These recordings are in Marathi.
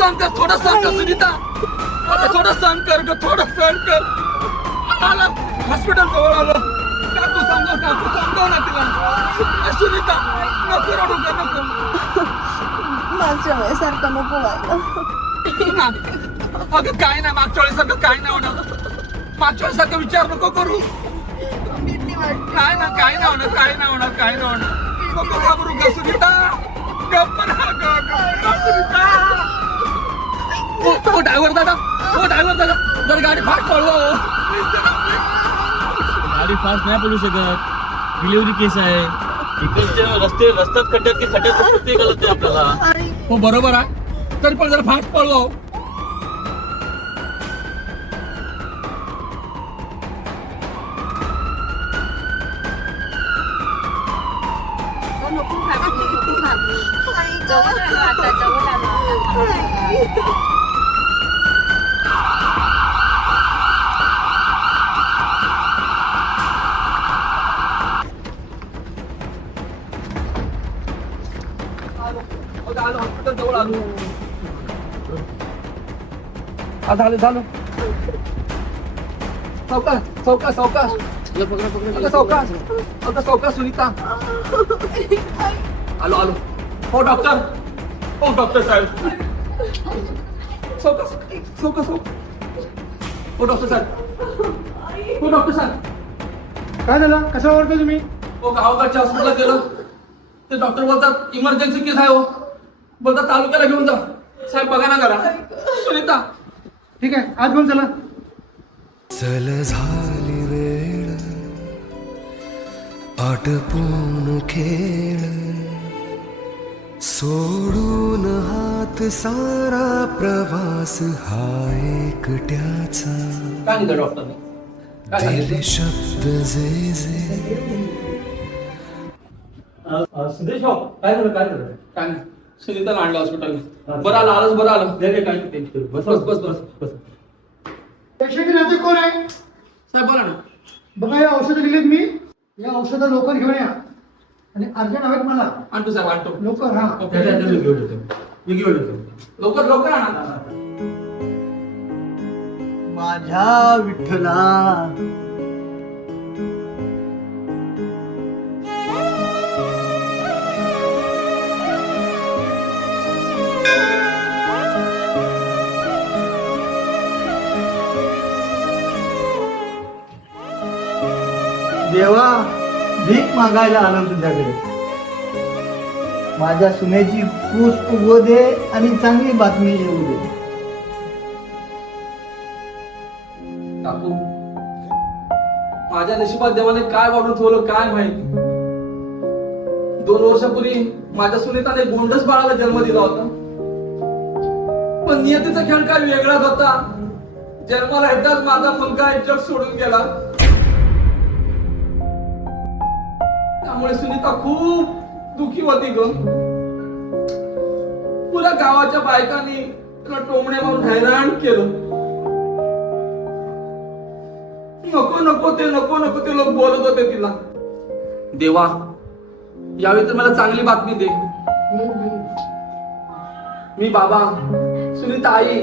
सहन कर थोडं सहन कर सुनीता? आता थोडं सहन कर ग थोडं सहन कर. आलं हॉस्पिटल जवळ आलं. काकू समजव काकू समजव ना तिला. सुनीता नको रडू ग नको. मागच्या वेळेसारखं नको व्हायला. अगं काय नाही मागच्या वेळेसारखं काय नाही होणार. मागच्या वेळेसारखं विचार नको करू. काय ना काय नाही होणार काय नाही होणार काय नाही होणार. नको घाबरू ग सुनीता. जर गाडी फास्ट पळवा. गाडी फास्ट नाही पडू शकत. डिलिव्हरी केस आहे. इकडचे रस्ते रस्त्यात खड्ड्यात की खड्ड्यात ते कळत नाही आपल्याला. हो बरोबर आहे. तरी पण जरा फास्ट पळवा. आलो हॉस्पिटल जवळ आलो. हा झालं झालं अगं अगं सुनीता. आलो आलो. हो डॉक्टर. हो डॉक्टर साहेब. हो डॉक्टर साहेब. हो डॉक्टर साहेब. काय झालं? कसं ओळखतो तुम्ही? हो गावाकडच्या हॉस्पिटलला गेलो ते डॉक्टर बोलतात इमर्जन्सी केस आहे हो. बोलतात तालुक्याला घेऊन जा. साहेब बघा ना जरा. सुनीता. ठीक आहे आज पण चला. चल झाली वेळ आटपून खेळ. सोडून हात सारा प्रवास हा एकट्याचा. काय सांगितलं डॉक्टरने? काय दिले सांगितलं शब्द जे जे सुदेश भाऊ काय झालं काय झालं? काय नाही. सुनीताला आणलं हॉस्पिटलला बरं आलं आलंच बरं आलं. नाही नाही, काय नाही, टेन्शन बस बस बस बस बस पेशंट नाते कोण आहे? साहेब बोला ना. बघा या औषधं दिलीत मी. या औषधं लवकर घेऊन या. आणि अर्जंट हवेत मला. आणतो साहेब आणतो. लवकर हा. त्या- त्या- त्या मी घेऊन येतो मी घेऊन येतो लवकर लवकर आणा. माझ्या विठ्ठला मागायला आलो तुझ्याकडे. माझ्या सुनेची कूस उगव दे आणि चांगली बातमी येऊ दे. काकू माझ्या नशिबात देवाने काय वाढून ठेवलं काय माहिती? दोन वर्षापूर्वी माझ्या सुनीताने गोंडस बाळाला जन्म दिला होता. पण नियतीचा खेळ काय वेगळाच होता. जन्माला येताच माझा मुलगा जग सोडून गेला. त्यामुळे सुनीता खूप दुखी होती ग. पुऱ्या गावाच्या बायकांनी तिला टोमणे मारून हैराण केलं. नको नको ते नको नको ते लोक बोलत होते तिला. देवा यावेळी तर मला चांगली बातमी दे. मी बाबा सुनीता आई.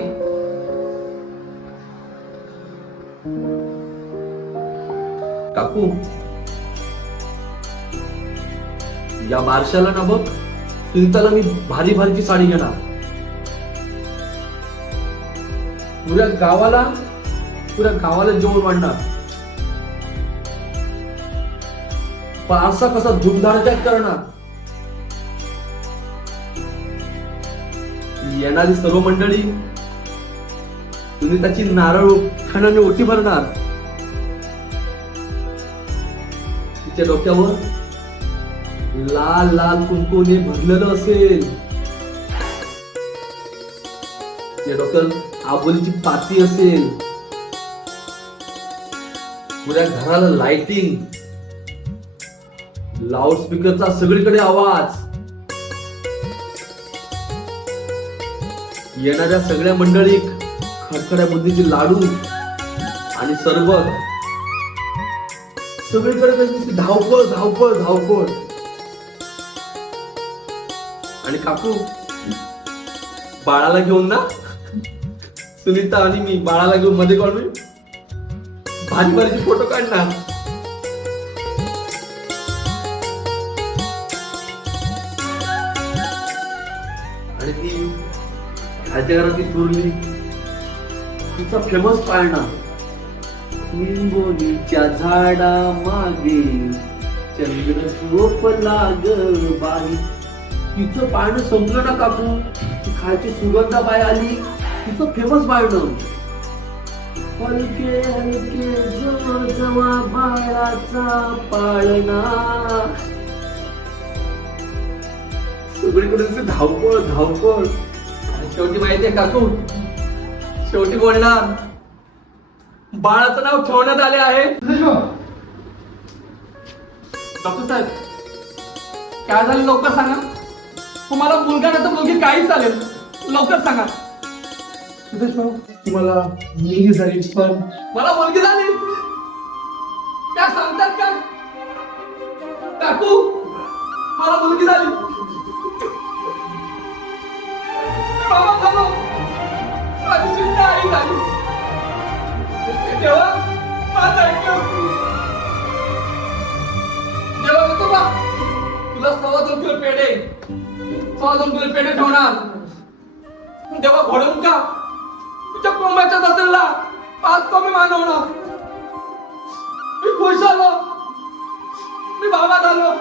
काकू या बारशाला ना बघ सुनीताला मी भारी भारीची साडी घेणार. पुऱ्या गावाला पुऱ्या गावाला जेवण वाढणार. पारसा कसा धुमधाडक्यात करणार? येणारी सर्व मंडळी सुनीताची नारळ खाण्याने ओटी भरणार. तिच्या डोक्यावर लाल लाल कुंकूने भरलेलं असेल. तिच्या डोक्यावर आबोलीची पाती असेल. पुऱ्या घराला लाइटिंग लाऊडस्पीकरचा सगळीकडे आवाज. येणाऱ्या सगळ्या मंडळी खडखड्या बुद्धीचे लाडू आणि सरबत. सगळीकडे धावपळ धावपळ धावपळ. आणि काकू बाळाला घेऊन ना? सुनीता आणि मी बाळाला घेऊन मध्ये काढून भाजी भाजी फोटो काढणार. आणि ती खायच्या घरात ती चुरली. तिचा फेमस पाळणा. निंबोलीच्या झाडा मागे चंद्र झोपला लाग बाई. तिचं पाळणं संपलं ना काकू? ती खायची सुगंधा बाय आली. तिचं फेमस पाळणं. हलके हलके जवळ जवळ बाळाचा पाळणा. सगळीकडे धावपळ धावपळ. शेवटी माहितीये काकू? शेवटी बोलणार बाळाचं नाव ठेवण्यात आले आहे. डॉक्टर साहेब काय झालं लवकर सांगा? तुम्हाला मुलगा नाही तर मुलगी काही चालेल. लवकर सांगा. सुदेश भाऊ तुम्हाला मुलगी झाली पण मला मुलगी झाली. काय सांगतात का? काकू मला मुलगी झाली. बाबा माझी सुद्धा आई झाली. दोन किलो पेढे ठेवणार. तेव्हा घडवून का? तुझ्या कोंबाच्या जत्रेला पाच कमी मानवणार. मी खुश झालो. मी बाबा झालो.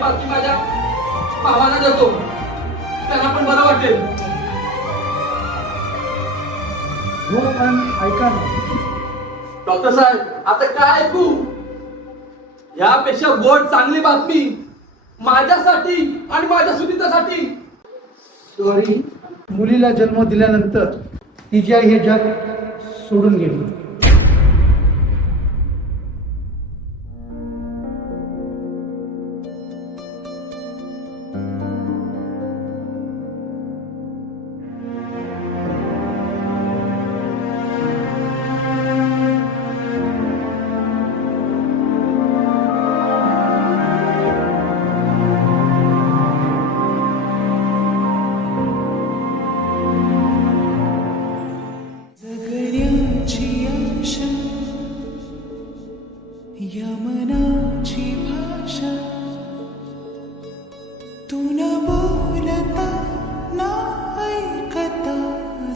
बातमी माझ्या भावाला देतो. त्यांना पण बरं वाटेल. हो पण ऐका डॉक्टर साहेब आता काय ऐकू? यापेक्षा गोड चांगली बातमी माझ्यासाठी आणि माझ्या सुनीतासाठी. सॉरी मुलीला जन्म दिल्यानंतर तिच्या हे जग सोडून गेली.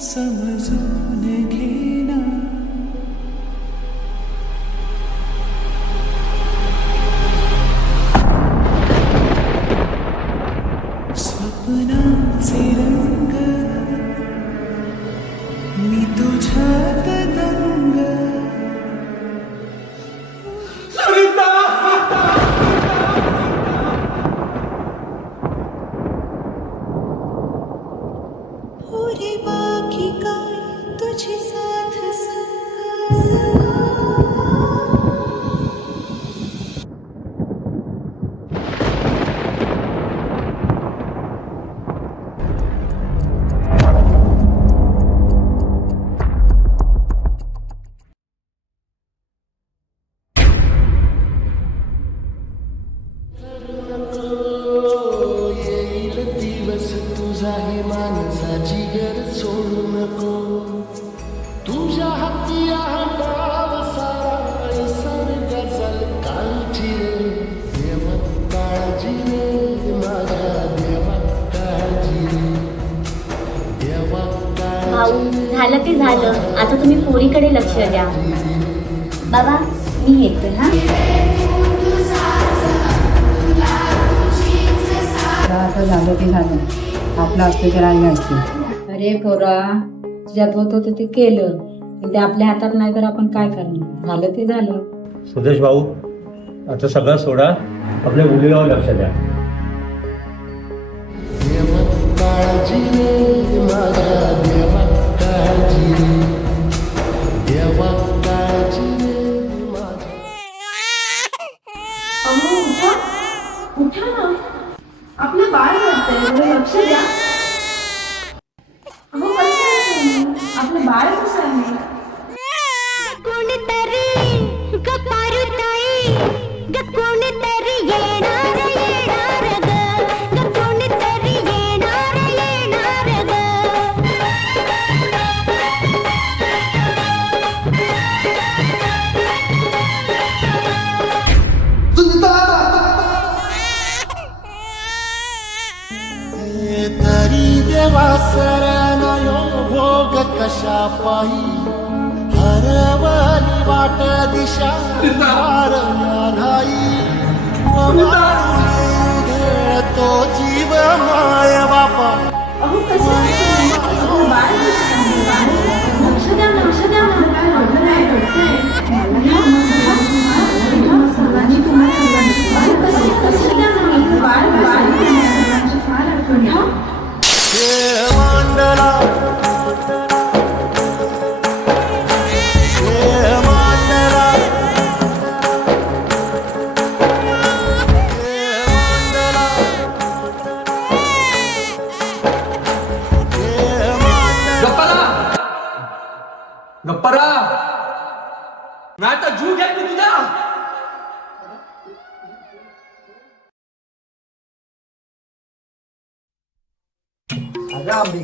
समजून घेना झालं ते झालं आपलं असतं तर राहिलं असते. अरे पोरा तुझ्यात होत होतं ते केलं. पण ते आपल्या हातात नाही तर आपण काय करणार? झालं ते झालं. सुदेश भाऊ आता सगळं सोडा. आपल्या मुलीवर लक्ष द्या. काळजी रे माझ्या देवा काळजी बाळ लक्ष द्या अहो कसं आहे तुम्ही? आपलं बाळ कसं आहे कोणीतरी ग पारुताई ग ग कोणीतरी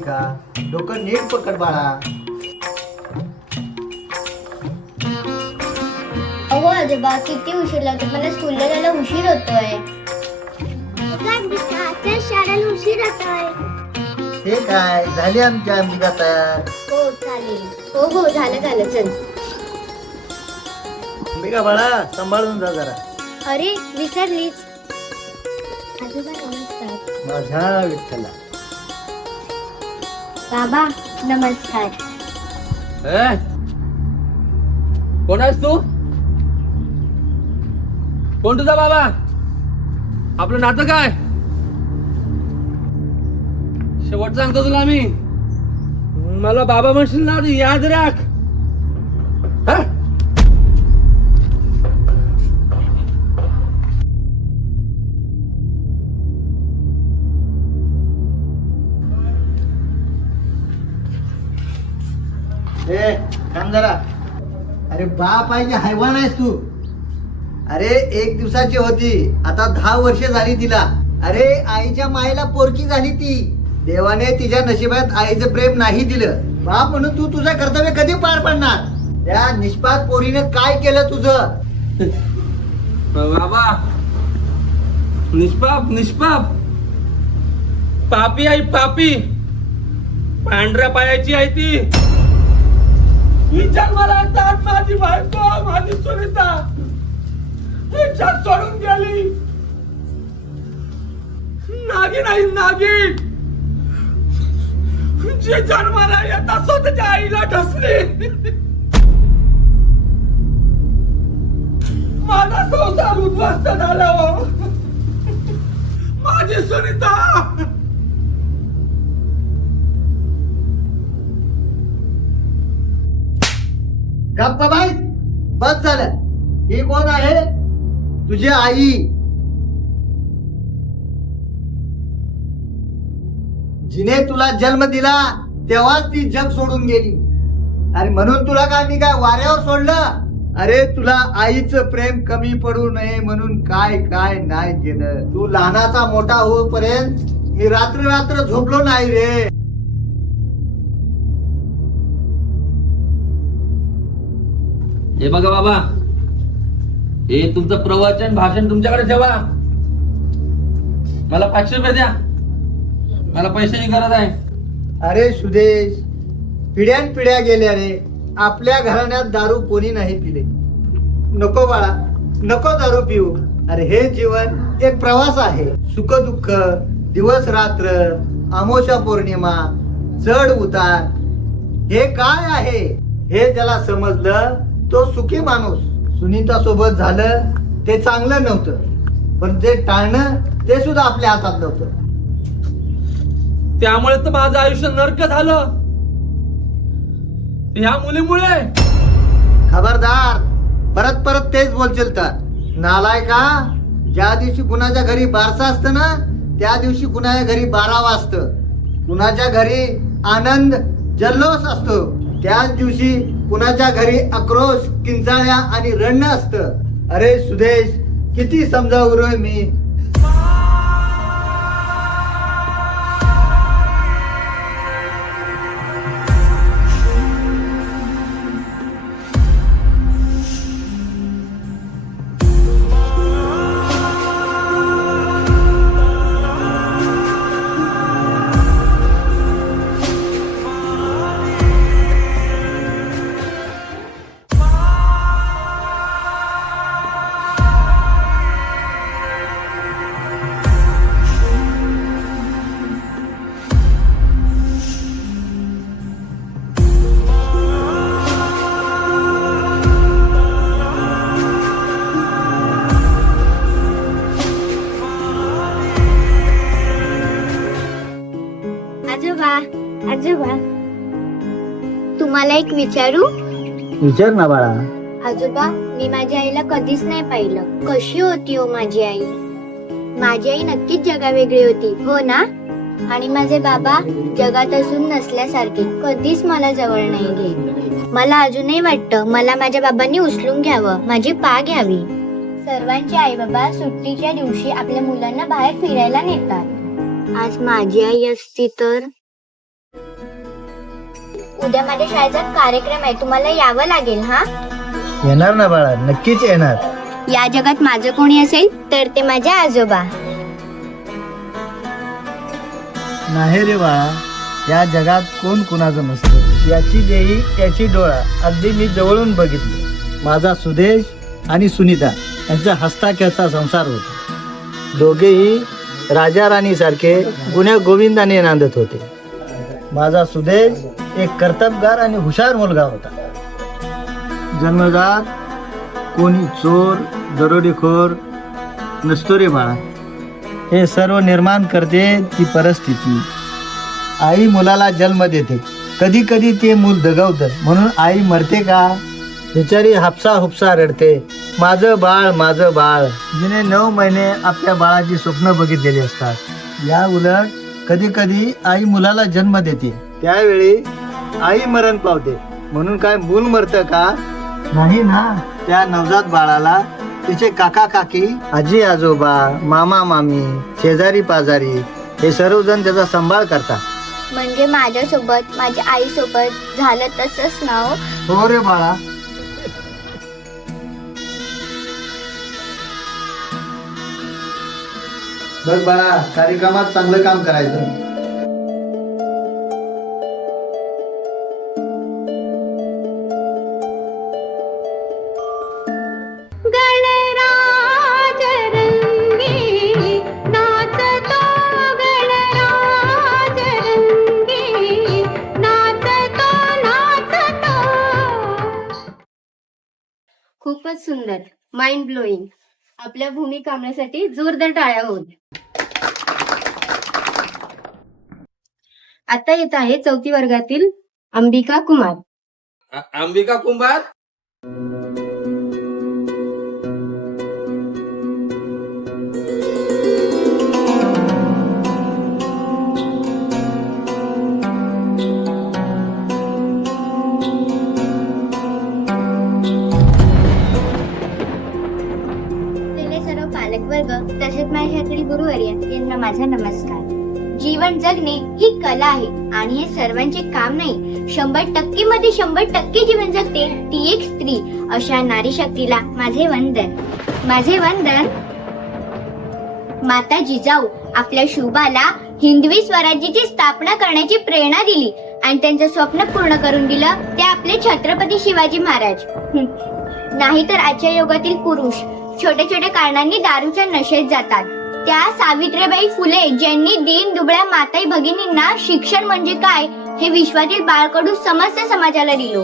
अंबिका डोकं नीट पकड बाळा. अहो आजोबा किती उशीर लागतो मला स्कूलला जायला उशीर होतोय. शाळेला उशीर होतोय. ते काय? झाली आमची अंबिका तयार हो चालेल. हो हो झालं झालं चल. अंबिका बाळा? सांभाळून जा जरा. अरे विसरलीच. आजोबा नमस्कार. माझ्या विठ्ठला. बाबा नमस्कार. कोण आहेस तू? कोण तुझा बाबा? आपलं नातं काय? शेवट सांगतो तुला मी. मला बाबा म्हणशील ना तू याद राख. ए थांब जरा. अरे बाप आहे की हैवान आहेस तू? अरे एक दिवसाची होती. आता दहा वर्ष झाली तिला. अरे आईच्या मायेला पोरकी झाली ती. देवाने तिच्या नशिबात आईचं प्रेम नाही दिलं. बाप म्हणून तू तुझं कर्तव्य कधी पार पडणार? त्या निष्पात पोरीने काय केलं तुझं? बाबा. निष्पाप निष्पाप. पापी आई पापी. पांढऱ्या पायाची आहे ती. ही जन्माला येतात माझी बायको माझी सुनीता. हिच्यात सोडून गेली. नागी नाही नागी. जी जन्माला येतात स्वतःच्या आईला ढसली माझा संसार उद्ध्वस्त झाला हो. माझी सुनीता. गप्पा बाई बस झालं. ही कोण आहे? तुझी आई. जिने तुला जन्म दिला तेव्हाच ती जग सोडून गेली. अरे म्हणून तुला काय मी काय वाऱ्यावर सोडलं? अरे तुला आईचं प्रेम कमी पडू नये म्हणून काय काय नाही केलं. तू लहानाचा मोठा होईपर्यंत मी रात्र रात्र झोपलो नाही रे. हे बघा बाबा. हे तुमचं प्रवचन भाषण तुमच्याकडे ठेवा. मला पाचशे रुपये द्या. मला पैशाची गरज आहे. अरे सुदेश पिढ्यान पिढ्या गेल्या रे आपल्या घराण्यात दारू कोणी नाही पिले. नको बाळा नको दारू पिऊ. अरे हे जीवन एक प्रवास आहे. सुख दुःख दिवस रात्र आमोशा पौर्णिमा चढ उतार. हे काय आहे? हे ज्याला समजलं तो सुखी माणूस सुनीता सोबत झालं ते चांगलं नव्हतं. पण ते टाळणं ते सुद्धा आपल्या हातात नव्हतं. त्यामुळे तर माझं आयुष्य नरक झालं. ह्या मुलीमुळे. खबरदार परत परत तेच बोलशील तर. नालाय का ज्या दिवशी कुणाच्या घरी बारसा असतं ना त्या दिवशी कुणाच्या घरी बारावा असतं. कुणाच्या घरी आनंद जल्लोष असतो. त्याच दिवशी कुणाच्या घरी आक्रोश किंचाळ्या आणि रडणं असतं? अरे सुदेश किती समजावू मी एक विचारू? विचार ना बाळा. आजोबा मी माझ्या आईला कधीच नाही पाहिलं. कशी होती हो माझी आई? माझी आई नक्कीच जगावेगळी होती हो ना? आणि माझे बाबा जगात असून नसल्यासारखे कधीच मला जवळ नाही घेत. मला अजूनही वाटतं मला माझ्या बाबांनी उचलून घ्यावं माझी पा घ्यावी. सर्वांचे आई बाबा सुट्टीच्या दिवशी आपल्या मुलांना बाहेर फिरायला नेतात. आज माझी आई असती तर? उद्या माझ्या शाळेचा कार्यक्रम आहे. तुम्हाला यावं लागेल हा? येणार ना बाळा नक्कीच येणार. या जगात माझं कोणी असेल तर ते माझे आजोबा. नाही रे बाळा या जगात कोण कुणाचं नसतं. याची देही त्याची डोळा अगदी मी जवळून बघितली. माझा सुदेश आणि सुनीता यांचा हसता खेळता संसार होता. दोघेही राजा राणी सारखे गुन्ह्या गोविंदाने नांदत होते. माझा सुदेश एक कर्तबगार आणि हुशार मुलगा होता. जन्मजात कोणी चोर दरोडेखोर नसतो रे बाळा. हे सर्व निर्माण करते ती परिस्थिती. आई मुलाला जन्म देते. कधी कधी ते मूल दगवतं. म्हणून आई मरते का? बिचारी हापसा हुपसा रडते. माझं बाळ माझं बाळ. जिने नऊ महिने आपल्या बाळाची स्वप्न बघितलेली असतात. या उलट कधी कधी आई मुलाला जन्म देते. त्यावेळी आई मरण पावते. म्हणून काय मूल मरतं का? नाही ना. त्या नवजात बाळाला तिचे काका काकी आजी आजोबा मामा मामी शेजारी पाजारी हे सर्वजण त्याचा सांभाळ करतात. म्हणजे माझ्यासोबत माझ्या आईसोबत झालं तसंच ना हो? हो रे बाळा. बघ बाळा कार्यक्रमात चांगलं काम करायचं. खूपच सुंदर माइंड ब्लोईंग आपल्या भूमी कामण्यासाठी जोरदार टाळ्या होत आता येत आहे चौथी वर्गातील अंबिका कुमार. अंबिका कुंभार? तसेच गुरुवर्य यांना माझा नमस्कार. जीवन जगणे ही कला आहे आणि हे सर्वांचे काम नाही. शंभर टक्के मध्ये शंभर टक्के जीवन जगते ती एक स्त्री अशा नारी शक्तीला माझे वंदन. माझे वंदन. माता जिजाऊ आपल्या शुभाला हिंदवी स्वराज्याची स्थापना करण्याची प्रेरणा दिली आणि त्यांचं स्वप्न पूर्ण करून दिलं ते आपले छत्रपती शिवाजी महाराज. नाही नाहीतर आजच्या युगातील पुरुष छोट्या छोट्या कारणांनी दारूच्या नशेत जातात. त्या सावित्रीबाई फुले ज्यांनी दीन दुबळ्या माताई भगिनींना शिक्षण म्हणजे काय हे विश्वातील बाळकडू समस्त समाजाला दिलो.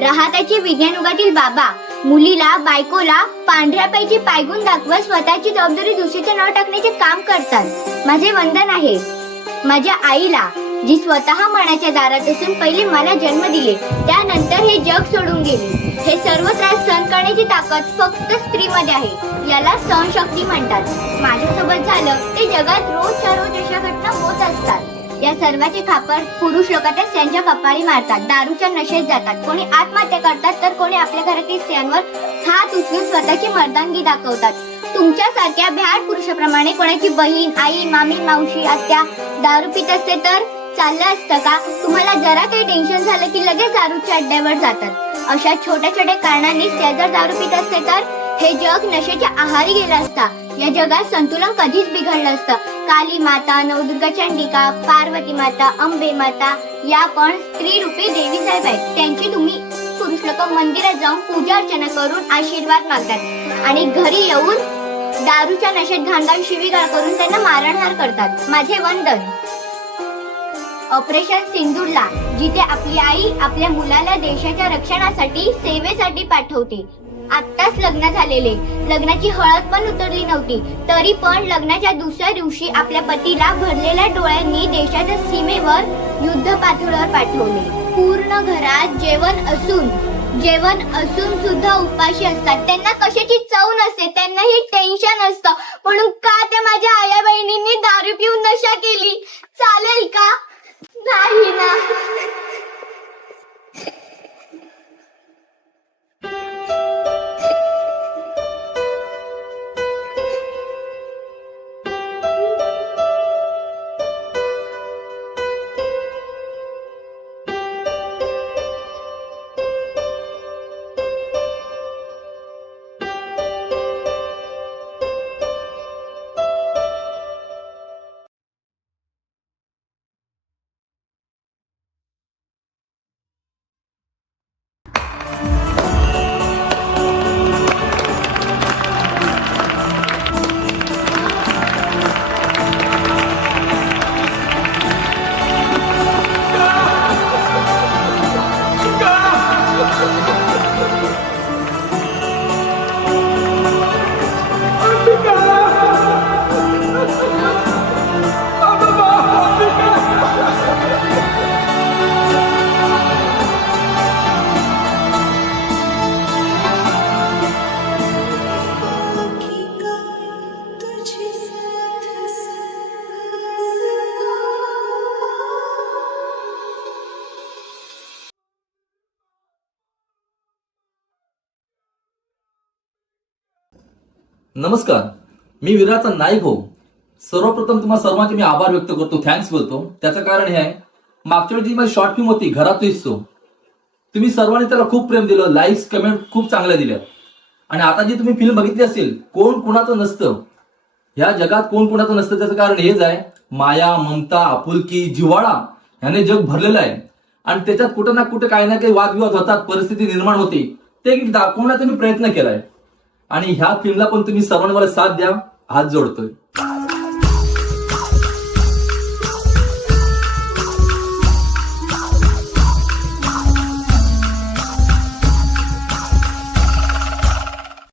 राहताचे विज्ञान युगातील बाबा मुलीला बायकोला पांढऱ्या पैकी पायगुण दाखवत स्वतःची जबाबदारी दुसरीचं नाव टाकण्याचे काम करतात. माझे वंदन आहे. माझ्या आईला जी स्वतः मनाच्या दारात असून पहिले मला जन्म दिले त्यानंतर हे जग सोडून गेले. हे सर्व त्रास सहन करण्याची ताकद फक्त स्त्रीमध्ये आहे. याला सहनशक्ती म्हणतात. माझ्यासोबत झालं ते जगात रोजच्या रोज अशा घटना होत असतात. या सर्वाचे खापर पुरुष लोकातच त्यांच्या कपाळी मारतात दारूच्या नशेत जातात. कोणी आत्महत्या करतात तर कोणी आपल्या घरातील स्त्रियांवर हात उचलून स्वतःची मर्दांगी दाखवतात. तुमच्यासारख्या भ्याड पुरुषाप्रमाणे कोणाची बहीण आई मामी मावशी आत्या दारू पित असते तर चाललं असतं का? तुम्हाला जरा काही टेन्शन झालं की लगेच दारूच्या अड्ड्यावर जातात. अशा छोट्या छोट्या कारणांनी त्या जर दारू पित असते तर हे जग नशेच्या आहारी गेलं असता. या जगात संतुलन कधीच बिघडलं असतं काली माता नवदुर्गा चंडिका पार्वती माता अंबे माता या पण स्त्री रूपी देवी साहेब आहेत. त्यांची तुम्ही पुरुष लोक मंदिरात जाऊन पूजा अर्चना करून आशीर्वाद मागतात. आणि घरी येऊन दारूच्या नशेत घाणघाण शिवीगाळ करून त्यांना मारणहार करतात. माझे वंदन. ऑपरेशन सिंदूरला जिथे आपली आई आपल्या मुलाला देशाच्या रक्षणासाठी सेवेसाठी पाठवते. आत्ताच लग्न झालेले. लग्नाची हळद पण उतरली नव्हती. तरी पण लग्नाच्या दुसऱ्या दिवशी आपल्या पतीला भरलेल्या डोळ्यांनी देशाच्या सीमेवर युद्ध पातळीवर पाठवले. पूर्ण घरात जेवण असून जेवण असून सुद्धा उपाशी असतात. त्यांना कशाची चव नसते. त्यांनाही टेन्शन असतं. म्हणून का त्या नमस्कार. मी विराचा नाईक हो. सर्वप्रथम तुम्हाला सर्वांचे मी आभार व्यक्त करतो. थँक्स बोलतो. त्याचं कारण हे आहे मागच्या वेळी जी माझी शॉर्ट फिल्म होती घरात हिस्सो तुम्ही सर्वांनी त्याला खूप प्रेम दिलं लाईक्स कमेंट खूप चांगल्या दिल्या आणि आता जी तुम्ही फिल्म बघितली असेल कोण कुणाचं नसतं ह्या जगात कोण कुणाचं नसतं त्याचं कारण हेच आहे माया ममता आपुलकी जिव्हाळा ह्याने जग भरलेलं आहे. आणि त्याच्यात कुठं ना कुठं काही ना काही वादविवाद होतात परिस्थिती निर्माण होते. ते दाखवण्याचा मी प्रयत्न केलाय. आणि ह्या थीमला पण तुम्ही सर्वांवर साथ द्या. हात जोडतोय.